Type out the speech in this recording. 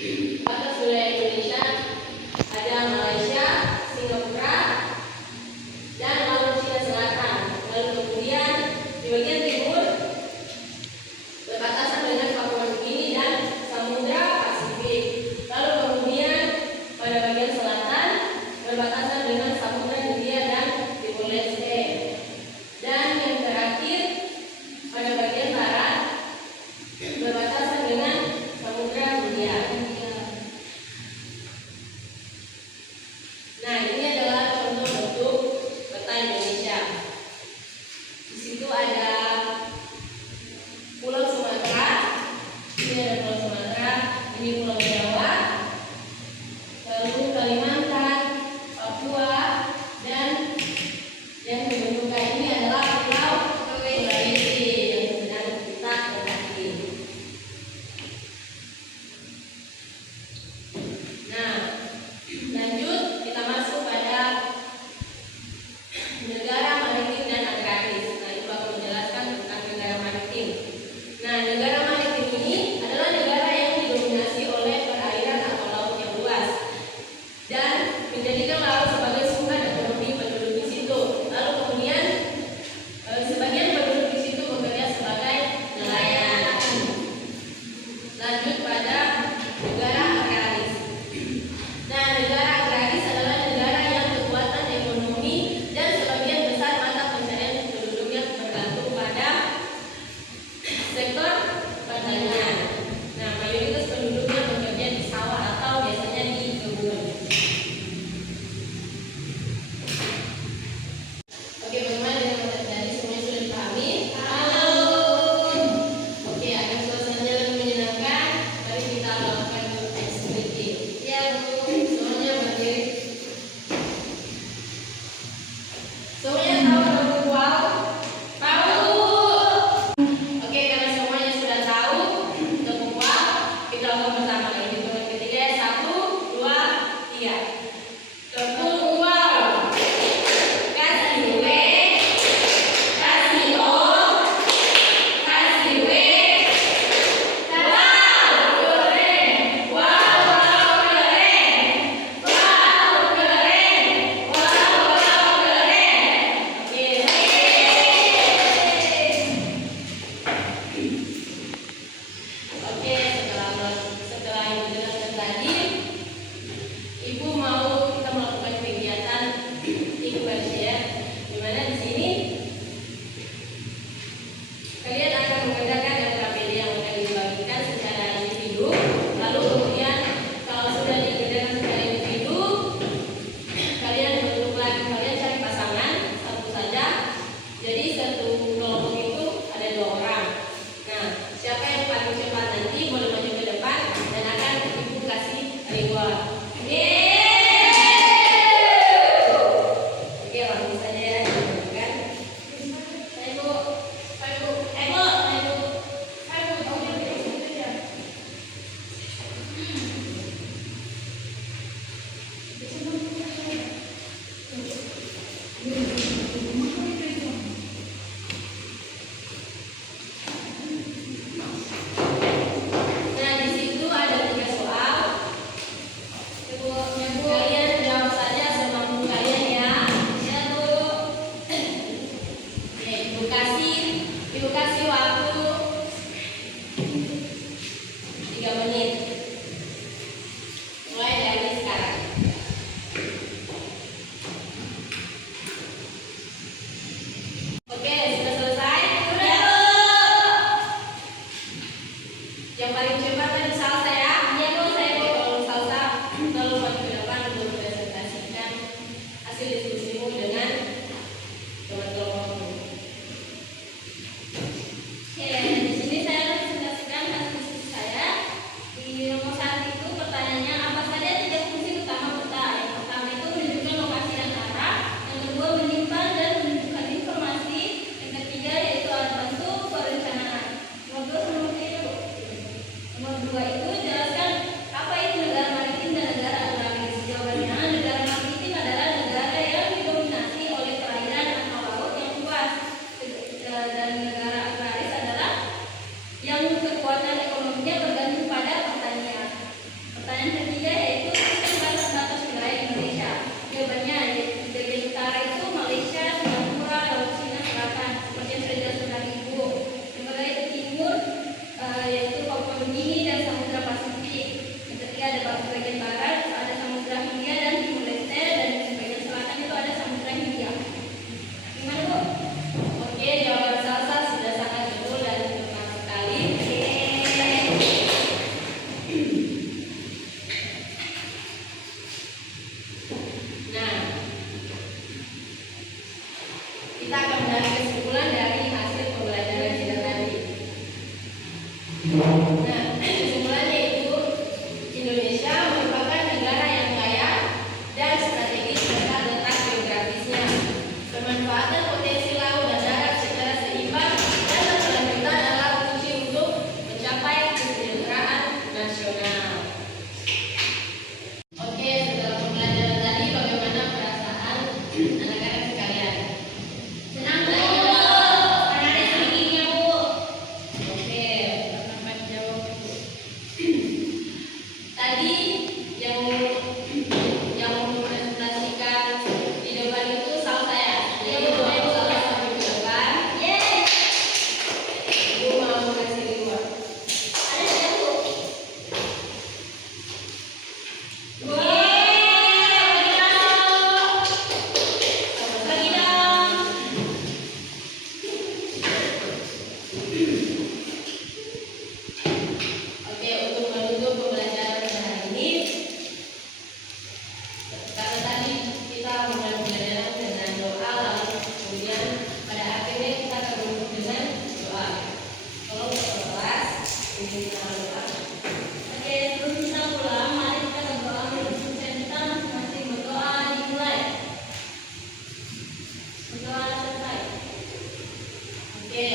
Batas wilayah Indonesia ada Malaysia, Singapura, dan laut Cina Selatan. Lalu kemudian di bagian timur berbatasan dengan Papua Nugini dan Samudra Pasifik. Lalu kemudian pada bagian selatan berbatasan dengan Samudra Hindia dan Timor Leste. Dan yang terakhir pada bagian barat berbatasan dengan Samudra Hindia. Nah, ini adalah contoh bentuk peta Indonesia. Di situ ada Pulau Sumatera, ini ada Pulau Sumatera, ini Pulau Jawa, lalu Kalimantan, Papua, dan yang dibentukkan ini adalah Pulau Sulawesi yang sedang kita dekati. Nah, lanjut kita masuk pada negara maritim dan agraris. Nah, itu akan menjelaskan tentang negara maritim. Nah, negara maritim ini adalah negara yang didominasi oleh perairan atau laut yang luas dan menjadikan laut sebagai sumber ekonomi penduduk di situ. Lalu kemudian sebagian penduduk di situ bekerja sebagai nelayan. Lanjut pada negara agraris. Nah, negara agraris adalah negara yang kekuatan ekonomi dan sebagian besar mata pencarian penduduknya bergantung pada sektor pertanian. Nah, mayoritas penduduknya bekerja di sawah atau biasanya di kebun. Oke, bagaimana dengan materi tadi? Semuanya sudah dipahami? Halo. Oke, agar suasananya lebih menyenangkan, mari kita lakukan group activity. Ya, Bu. Semuanya berdiri. Semuanya tahu rambut wow? Tahu. Oke, karena semuanya sudah tahu tepung wow, kita lakukan pertama kali. Hitungan ketiga ya, 1, 2, 3. Tepung wow. Kasih W, kasih O, kasih W. Wow, keren. Wow, keren. Wow, keren. Wow, keren. Oke. Oke, setelah Ibu jelaskan tadi, Ibu mau kita melakukan kegiatan Ikhlas ya. Dimana di sini kalian akan mengerjakan LKPD yang akan dibagikan secara individu. Lalu kemudian kalau sudah dikerjakan secara individu, kalian bentuk lagi, kalian cari pasangan satu saja. Jadi satu kelompok itu ada 2 orang. Nah, siapa yang paling cepat nanti boleh maju ke depan dan akan Ibu kasih reward. Oke, langsung saja ya, kan? Ayo, ayo, ayo, ayo, ayo, Nah, di situ ada 3 soal. Kalian jawab saja semampu kalian ya. Ya, Bu. Oke, Ibu kasih waktu 3 menit. Mulai dari sekarang. Oke, sudah selesai? Sudah, Bu. Yang paling cepat tadi salsa ya? Iya, Bu. Saya Bu. Kalau salsa, lalu maju ke depan untuk presentasikan hasil diskusimu dengan teman-temanmu. Oke, di sini saya presentasikan hasil diskusi saya. Di nomor 1 itu pertanyaannya, apa saja 3 fungsi utama peta? Yang pertama itu menunjukkan lokasi dan arah. Yang kedua menyimpan dan menunjukkan informasi. Yang ketiga yaitu alat bantu perencanaan. Nomor 2 sama nomor 3 Bu. Nomor 2 itu jelaskan apa itu negara maritim dan negara agraris. Jawabannya, negara maritim adalah negara yang didominasi oleh perairan atau laut yang luas. Dan negara agraris adalah yang kekuatan ekonominya bergantung pada pertanian. Begini dan Samudra Pasifik. Yang ketiga ada bagian barat, ada Samudra Hindia dan Timur Leste, dan di bagian selatan itu ada Samudra Hindia. Gimana Bu? Oke, jawaban Salsa sudah sangat betul dan tepat sekali. Nah, kita akan menarik kesimpulan dari hasil pembelajaran kita tadi. Nah, kesimpulannya itu Indonesia merupakan negara yang kaya dan strategis serta letak geografisnya. Pemanfaatan potensi laut dan darat secara seimbang dan berkelanjutan adalah kunci untuk mencapai kesejahteraan nasional. Oke, setelah pembelajaran tadi, bagaimana perasaan anak-anak sekalian? Senang Bu. Karena ada speakingnya Bu. Oke, selamat jawab Bu. Tadi yang mempresentasikan di depan itu Salsa ya. Jadi Bu, Salsa sampai ke depan. Yeay. Bu mau kasih reward. Ada saya Bu. Bagi dong. Oke, untuk menutup pembelajaran pada hari ini, karena tadi kita mulai pembelajaran dengan doa, lalu kemudian pada akhirnya kita akan menutup dengan doa. Tolong ke kelas, ini kita doa. Oke, sebelum kita pulang, mari kita berdoa untuk kita masing-masing. Berdoa dimulai. Berdoa selesai. Oke,